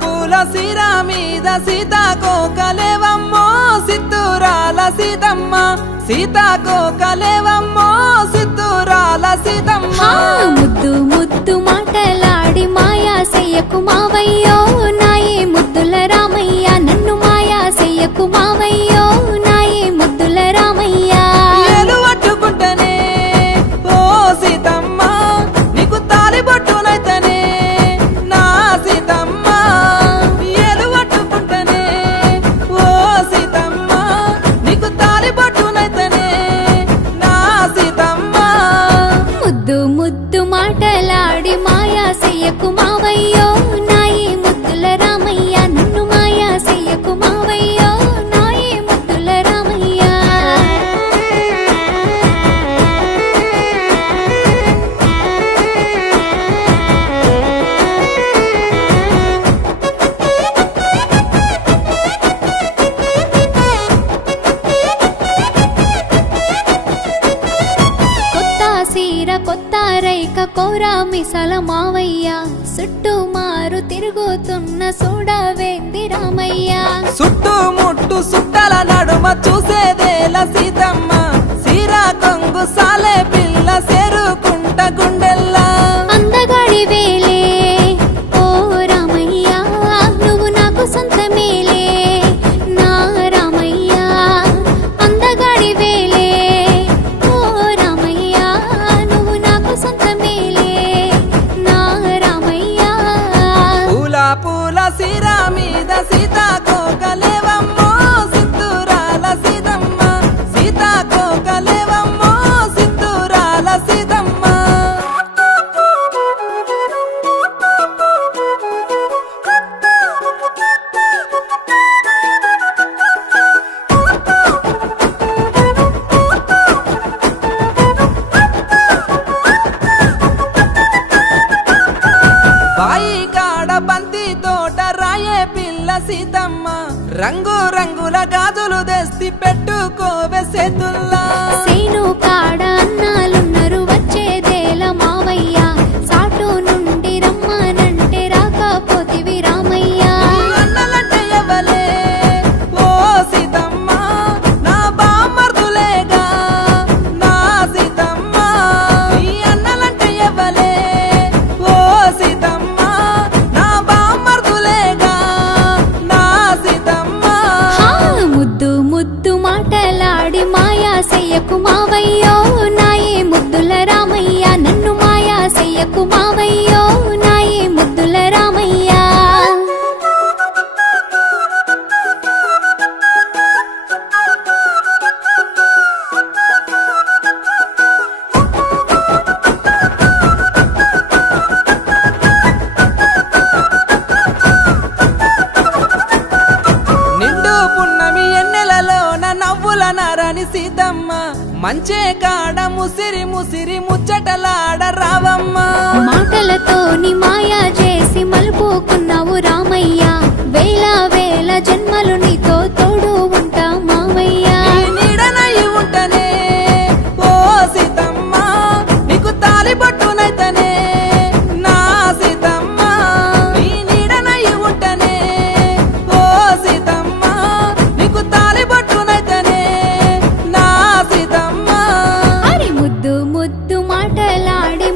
పూల సిరా మీద సీతాకోకలేవమ్మో సిద్ధూరాల సీతమ్మ సీతాకోకలేవమ్మో సిద్ధూరాల సీతమ్మ ముద్దు ముద్దు మాటలాడి మాయా చెయ్యకు మావయ్యో నాయే ముద్దుల రామయ్య నన్ను మాయా చెయ్యకు మావయ్యో నాయే ముద్దుల రామయ్య ఏలు పట్టుకుంటనే ఓ సీతమ్మ నీకు తాలిబొట్టునైతనే నా సీతమ్మ ఏలు పట్టుకుంటనే ఓ సీతమ్మ నీకు తాలిబొట్టునైతనే నా సీతమ్మ ముద్దు ముద్దు మాటలాడి మాయా చెయ్యకు మావయ్యో నాయే ముద్దుల రామయ్య నన్ను మాయా చెయ్యకు మావయ్యో నాయే ముద్దుల రామయ్య కొత్త సీర కొత్త రైక కోరా మిసల మావయ్య చుట్టూ మారు తిరుగుతున్న చూడవేంది రామయ్య చుట్టూ ముట్టు సుట్టల నడుమ చూసేదేల సీతమ్మ సీరా కొంగు సాలే పిల్ల సేరుకుంట గుండెల్లా అందగాడి వేలే ఓ రామయ్య నువ్వు నాకు సొంతమేలే నా రామయ్య అందగాడి వేలే ఓ రామయ్య నువ్వు నాకు సొంతమేలే నా రామయ్య పూల పూల సిరా మీద సీతాకోకలేవమ్మో సిద్ధూరాల సీతమ్మ సీతాకోకలేవమ్మో సిద్ధూరాల సీతమ్మ బాయి కాడ బంతి తోట రాయే పిల్ల సీతమ్మ రంగు రంగుల గాజులు తెస్తి పెట్టుకోవే చేతుల్లా సేను కాడ అన్నాలున్నరు వచ్చేదేల మావయ్య సాటు నుండి రమ్మనంటే రాకపోతివి రామయ్య అన్నలంటే ఎవలే ఓ సీతమ్మ నా బామర్దులేగా నా సీతమ్మ ఈ అన్నలంటే ఎవలే ఓ సీతమ్మ నా బామర్దులేగా నా సీతమ్మ ముద్దు ముద్దు మాటలాడి మాయా చెయ్యకు మావయ్యో నాయే ముద్దుల రామయ్య నన్ను మాయా చెయ్యకు మావయ్యో నాయే ముద్దుల రామయ్య నిండు పున్నమి ఎన్నెలలోన నవ్వుల నరని సీతమ్మ మంచే కాడ ముసిరి ముసిరి ముచ్చటలాడ రావమ్మ మాటలతోని మాయా చేసి మలుపుకున్నావు రామయ్య వేల వేల జన్మలు నీతో తోడు ఉంటా మావయ్య నీ నీడనై ఉంటనే ఓ సీతమ్మ నీకు తాలిబొట్టునైతనే నా సీతమ్మ నీ నీడనై ఉంటనే ఓ సీతమ్మ నీకు తాలిబొట్టునైతనే నా సీతమ్మ అరి ముద్దు ముద్దు మాటలాడి